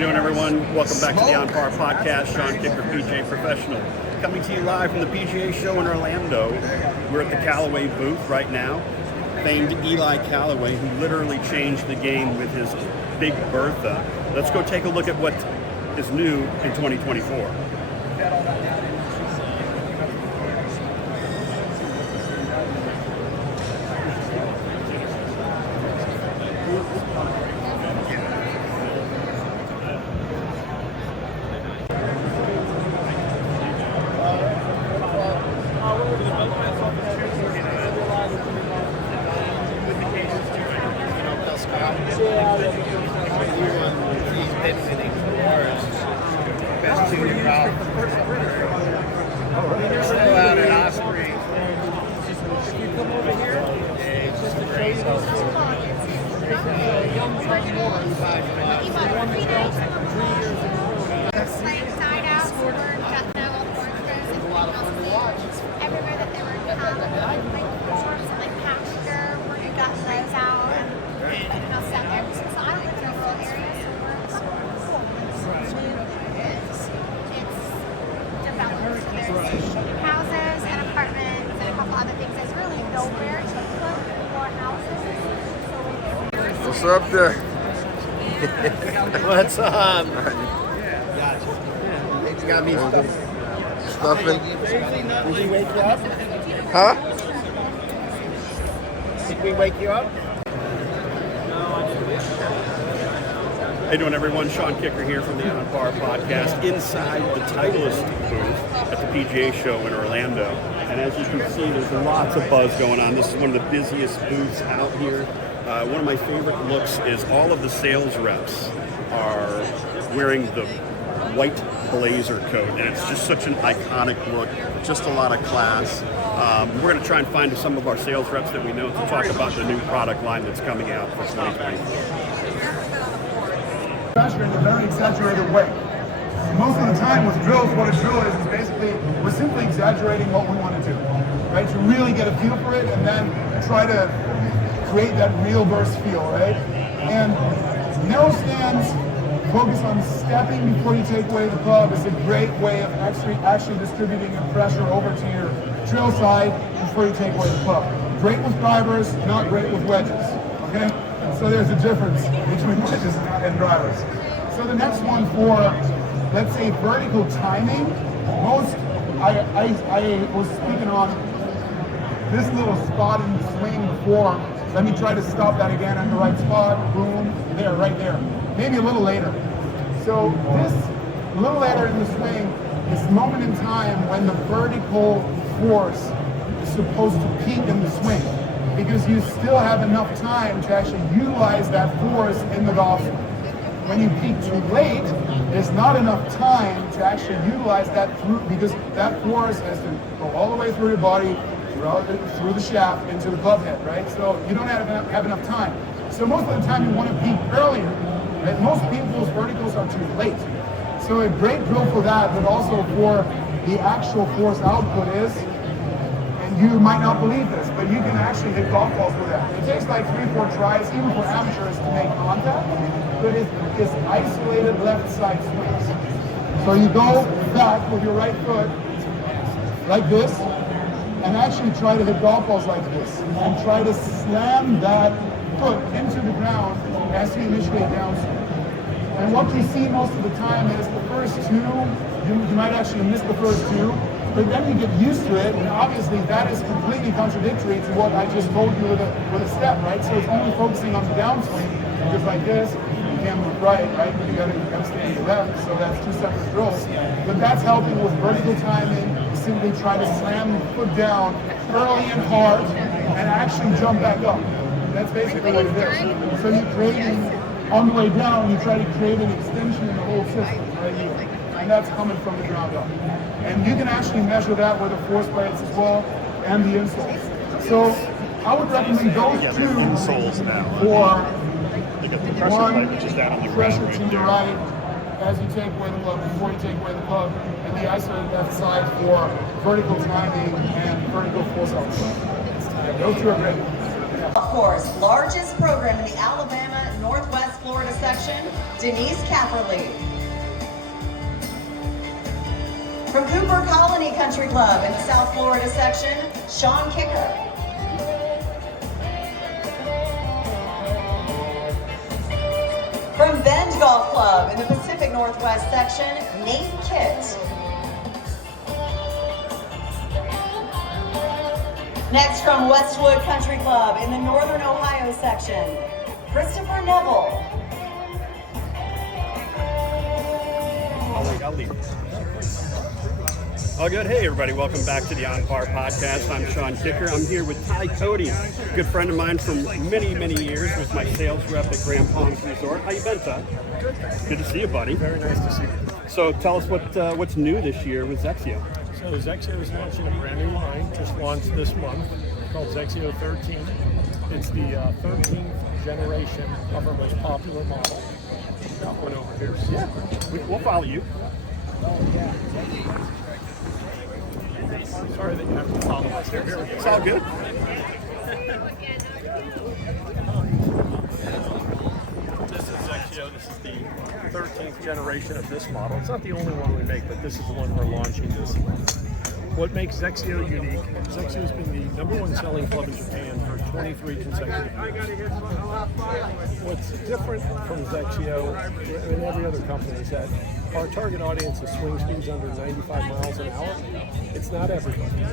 you doing, everyone? Welcome back to the OnPar podcast. Sean Kicker, PGA Professional, coming to you live from the PGA show in Orlando. We're at the Callaway booth right now. Famed Eli Callaway, who literally changed the game with his Big Bertha. Let's go take a look at what is new in 2024. Everywhere that there were forms and pasture, where you got those out and I'll set there. So I don't live in a rural area, so we're it's developed. There's houses and apartments and a couple other things. There's really nowhere to put more houses. What's up there? What's up? You got me Stuffing. Did we wake you up? Huh? Did we wake you up? How you doing, everyone? Sean Kicker here from the OnPar podcast inside the Titleist booth at the PGA show in Orlando. And as you can see, there's lots of buzz going on. This is one of the busiest booths out here. One of my favorite looks is all of the sales reps are wearing the white blazer coat, and it's just such an iconic look, just a lot of class. We're going to try and find some of our sales reps that we know to talk about the new product line that's coming out for 2024. Pressure in a very exaggerated way. Most of the time with drills, what a drill is basically we're simply exaggerating what we want to do, right? To really get a feel for it and then try to create that real burst feel, right? And narrow stance, focus on stepping before you take away the club is a great way of actually distributing the pressure over to your drill side before you take away the club. Great with drivers, not great with wedges, okay? So there's a difference between wedges and drivers. So the next one for, let's say, vertical timing, I was speaking on this little spot in the swing before. Let me try to stop that again on the right spot, boom, there, right there. Maybe a little later. So this, a little later in the swing, this moment in time when the vertical force is supposed to peak in the swing, because you still have enough time to actually utilize that force in the golf swing. When you peak too late, there's not enough time to actually utilize that because that force has to go all the way through your body, through the shaft into the club head, right? So you don't have enough time. So most of the time you want to peak earlier, right? Most people's verticals are too late. So a great drill for that, but also for the actual force output is, and you might not believe this, but you can actually hit golf balls with that. It takes like 3-4 tries, even for amateurs, to make contact, but it's isolated left side swings. So you go back with your right foot, like this, and actually try to hit golf balls like this, and try to slam that foot into the ground as you initiate downswing. And what you see most of the time is the first two, you might actually miss the first two, but then you get used to it, and obviously that is completely contradictory to what I just told you with a step, right? So it's only focusing on the downswing, just like this. You can't move right? You gotta stay to the left, so that's two separate drills. But that's helping with vertical timing. Simply try to slam the foot down early and hard, and actually jump back up. That's basically what it is. So you're creating, on the way down, you try to create an extension in the whole system, right here. And that's coming from the ground up. And you can actually measure that with the force plates as well, and the insoles. So I would recommend those two insoles now. For The one, plate just down on the pressure ground to right your there. right as you take away the club, before you take away the club, and the isolated left side for vertical timing and vertical force output. Those two are great. Of course, largest program in the Alabama Northwest Florida section, Denise Cafferly. From Cooper Colony Country Club in the South Florida section, Sean Kicker. From Bend Golf Club in the Pacific Northwest section, Nate Kitt. Next from Westwood Country Club in the Northern Ohio section, Christopher Neville. I'll leave. All good. Hey, everybody. Welcome back to the OnPar podcast. I'm Sean Kicker. I'm here with Ty Cody, a good friend of mine from many, many years. Was my sales rep at Grand Palms Resort. How you been, Ty? Good. Good to see you, buddy. Very nice to see you. So tell us what's new this year with Zexio. So Zexio is launching a brand new line, just launched this month, called Zexio 13. It's the 13th generation of our most popular model. Got one over here. Yeah, we'll follow you. Sorry that you have to follow us here. It's all good. This is Zexio. This is the 13th generation of this model. It's not the only one we make, but this is the one we're launching this month. What makes Zexio unique, Zexio has been the #1 selling club in Japan for 23 consecutive years. What's different from Zexio and every other company is that our target audience is swing speeds under 95 miles an hour. It's not everybody,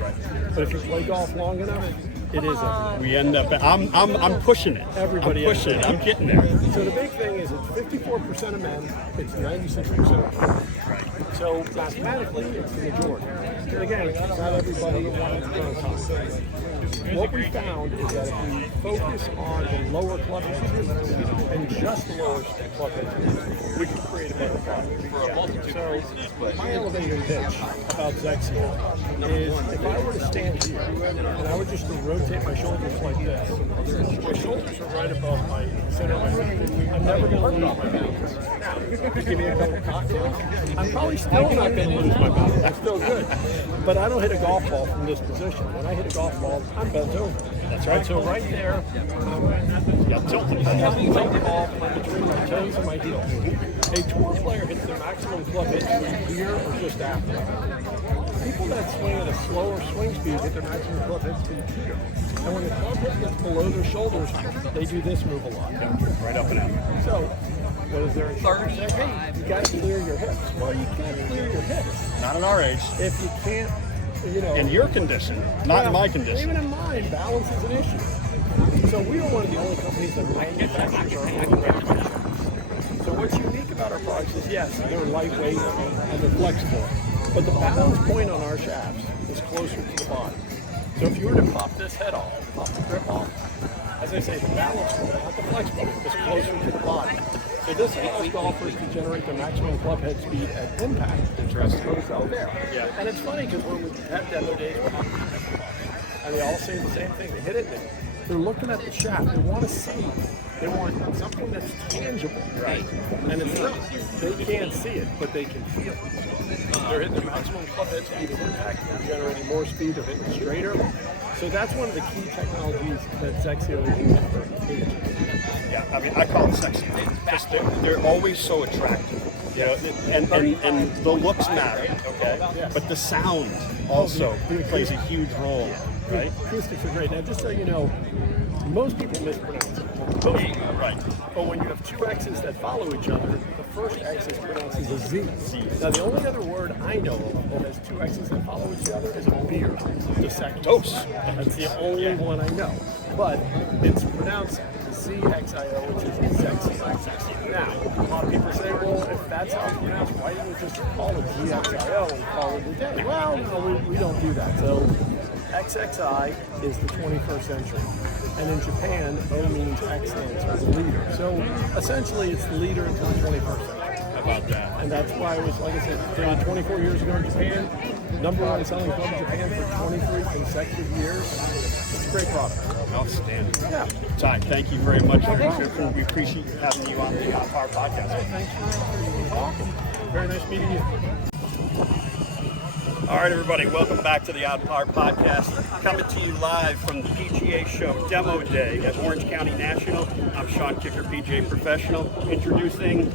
but if you play golf long enough, it is everybody. We end up. I'm pushing it. Everybody I'm pushing it. I'm getting there. So the big thing is it's 54% of men, it's 96% of women. So mathematically, it's the majority. And again, not everybody wants to go top. What we found is that if we focus on the lower club heads and just the lower club heads, we can create a better product. So my elevator pitch about Zexio is if I were to stand here and I were just to rotate my shoulders like this, my shoulders are right above my center of my feet. I'm never going to lose my balance. Now, give me a couple cocktails, I'm probably still not going to lose my balance. I'm still good. But I don't hit a golf ball from this position. When I hit a golf ball, I'm bent over. That's right. So right there, tilted. I have to tilt the ball between my toes and my heels. A tour player hits their maximum club hit speed here or just after. People that swing at a slower swing speed hit their maximum club hit speed here. And when the club hit gets below their shoulders, they do this move a lot. Right up and out. So what is their instructor say? Hey, you got to clear your hips. Well, you can't clear your hips Not at our age. if you can't, In your condition, not in my condition. Even in mine, balance is an issue. So we are one of the only companies that manufactures our own regulations. So what's unique about our products is, yes, they're lightweight and they're flexible, but the balance point on our shafts is closer to the body. So if you were to pop this head off, pop the grip off, as I say, the balance point, not the flex point, is closer to the body. So this allows golfers to generate their maximum club head speed at impact. Interesting. Out there. Yeah. And it's funny because when we have demo days, and they all say the same thing. They hit it, they're looking at the shaft. They want to see. They want something that's tangible. Right. And it's not. They can't see it, but they can feel it. They're hitting their maximum club head speed at impact. They're generating more speed. They're hitting straighter. So that's one of the key technologies that Zexio is using for ages. Yeah, I mean, I call it sexy. Just they're always so attractive. You know, and the looks matter, okay? Yes. But the sound also plays a huge role, right? Acoustics are great. Now, just so you know, most people mispronounce it. Most people. Right. But when you have two X's that follow each other, the first X is pronounced as a Z. Now, the only other word I know of that has two X's that follow each other is a beer. The second. Dose. That's the only one I know. But it's pronounced ZXIO, which is sexy. Now, a lot of people say, well, if that's how it's pronounced, why didn't we just call it GXIO and call it a day? Well, no, we don't do that. So XXI is the 21st century. And in Japan, O means excellence or the leader. So essentially, it's the leader into the 21st century. How about that? And that's why it was, like I said, 24 years ago in Japan, #1 selling club in Japan for 23 consecutive years. It's a great product. Outstanding. Yeah. Ty, thank you very much. We appreciate having you on the OnPar podcast. Thanks for talking. Very nice meeting you. All right, everybody, welcome back to the OnPar podcast. Coming to you live from the PGA Show Demo Day at Orange County National. I'm Sean Kicker, PGA professional, introducing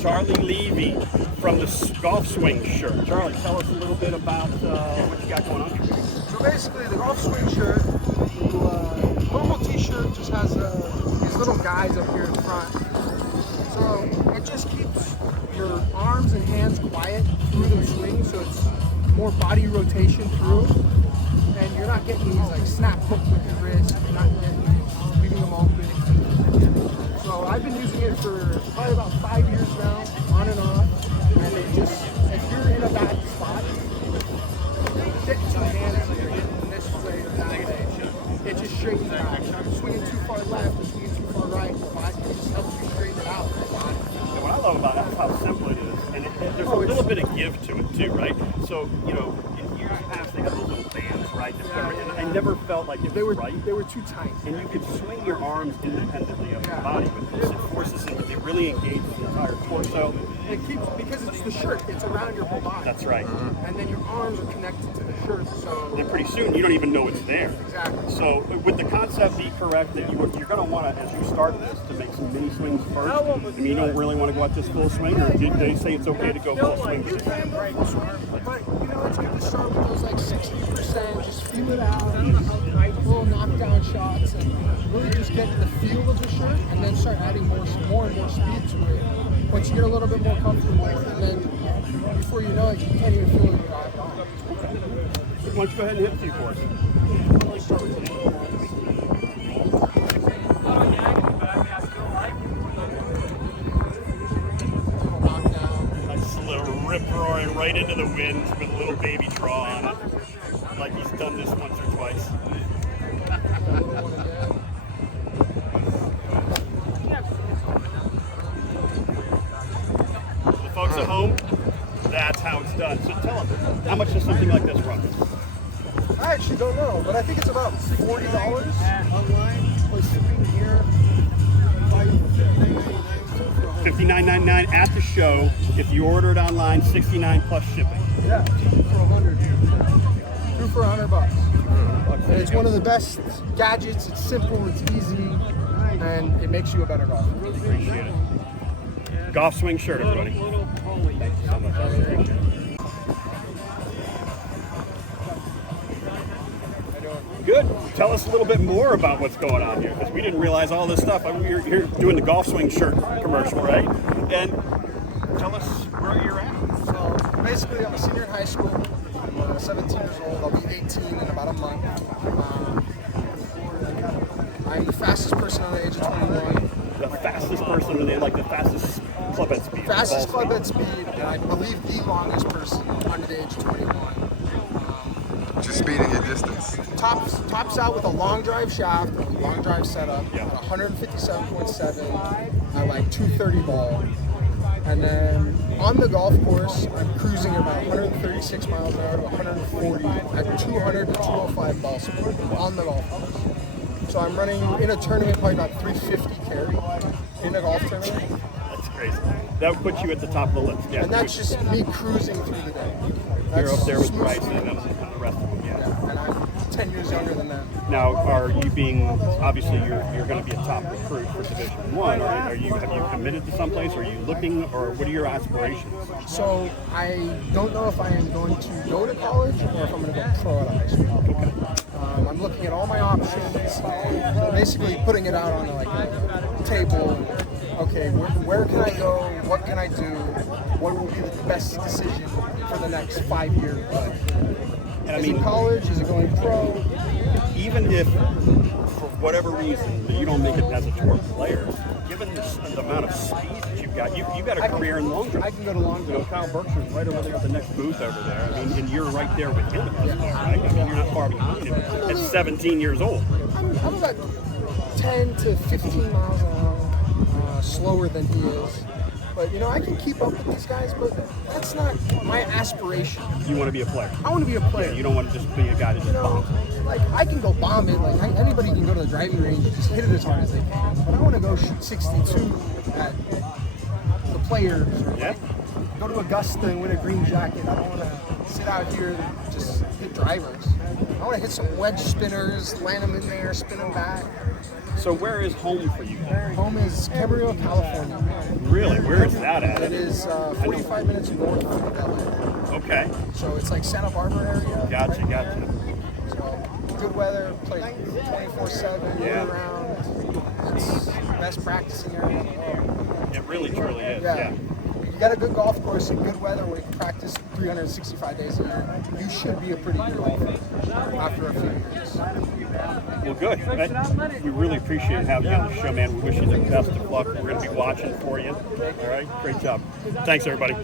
Charlie Levy from the Golf Swing shirt. Charlie, tell us a little bit about what you got going on here. So basically, the Golf Swing shirt, normal t-shirt just has these little guys up here in front. So it just keeps your arms and hands quiet through the swing, so it's more body rotation through, and you're not getting these like snap hook with your wrist, you're not leaving them open. So I've been using it for probably about 5 years now, on and off, and it just, if you're in a bad spot, get two hands and you're hitting this way or that way, it just straightens it out. If you're swinging too far left or swinging too far right, it just helps you straighten it out. And what I love about it is how simple it is, and there's a little bit of give to it too, right? So, you know, in years past they had those little bands, right? And I never felt like it was right. They were too tight. And you could swing your arms independently of your body with this. It forces them, they really engage the entire torso. It keeps, because it's the shirt, it's around your whole body. That's right. And then your arms are connected to the shirt, so... And pretty soon you don't even know it's there. Exactly. So would the concept be correct that you're going to want to, as you start this, to make some mini swings first? I mean, you don't really want to go out this full swing, or did they say it's okay to go full swing? You can go full swing, but you know, it's good to start with those like 60%, just feel it out, little knockdown shots, and really just get the feel of the shirt, and then start adding more and more speed to it. Once you get a little bit more comfortable, and then before you know it, you can't even feel it. Why don't you go ahead and hit a few for us? Let's start with it. Nice little rip roaring right into the wind with a little baby draw on it. Like he's done this once or twice. The folks at home, that's how it's done. So tell them, how much does something like this run? I actually don't know, but I think it's about $40 online. Plus shipping here. $59.99 at the show. If you order it online, $69 plus shipping. Yeah, for 100. Two for $100. And it's one of the best gadgets. It's simple, it's easy, and it makes you a better golfer. Appreciate it. Golf Swing shirt, everybody. Thank you so much. I really appreciate it. Good. Tell us a little bit more about what's going on here, because we didn't realize all this stuff. You're doing the Golf Swing shirt commercial, right? And tell us where you're at. So basically, I'm a senior in high school. I'm 17 years old. I'll be 18 in about a month. I'm the fastest person under the age of 21. The fastest person, like the fastest club at speed. Fastest club at speed, and I believe the longest person under the age of 21. Just speeding your distance. Tops out with a long drive shaft, a long drive setup, at 157.7 at like 230 ball. And then on the golf course, I'm cruising about 136 miles an hour to 140 at 200 to 205 ball speed on the golf course. So I'm running in a tournament probably about 350 carry in a golf tournament. That's crazy. That would put you at the top of the list. Yeah. And that's just me cruising through the day. You're up there with smooth Bryson speed. and the rest of them. Yeah. And I'm 10 years younger than them. Now, are you being, obviously you're going to be a top recruit for Division One. Have you committed to someplace? Are you looking, or what are your aspirations? So I don't know if I am going to go to college or if I'm going to go pro out of high school. Okay. I'm looking at all my options, basically putting it out on like a table. Okay, where can I go? What can I do? What will be the best decision for the next 5 years? And I Is mean, it college? Is it going pro? even if for whatever reason you don't make it as a tour player, given the amount of speed that you've got, you've got a career in long drive. I can go to long You know, drive. Kyle Berkshire's right over there at the next booth over there. I mean, and you're right there with him at this point, right? I mean, you're not far behind him at 17 years old. I'm about 10 to 15 miles an hour slower than he is. But, you know, I can keep up with these guys, but that's not my aspiration. You want to be a player. I want to be a player. You don't want to just be a guy that just bombs. Like, I can go bomb it. Like, anybody can go to the driving range and just hit it as hard as they can. But I want to go shoot 62 at the players. Or Yeah. go to Augusta and win a green jacket. I don't want to sit out here and just hit drivers. I want to hit some wedge spinners, land them in there, spin them back. So where is home for you? Home is Camarillo, California. Really? Where is that at? It is 45 minutes north of LA. Okay. So it's like Santa Barbara area. Gotcha, gotcha. So good weather, play 24/7, year Yeah. round. It's the best practicing area in the world. It really, truly is. Yeah. Yeah. You got a good golf course and good weather where you can practice 365 days a year. You should be a pretty good golfer after a few years. Well, good. We really appreciate having you on the show, man. We wish you the best of luck. We're going to be watching for you. All right? Great job. Thanks, everybody.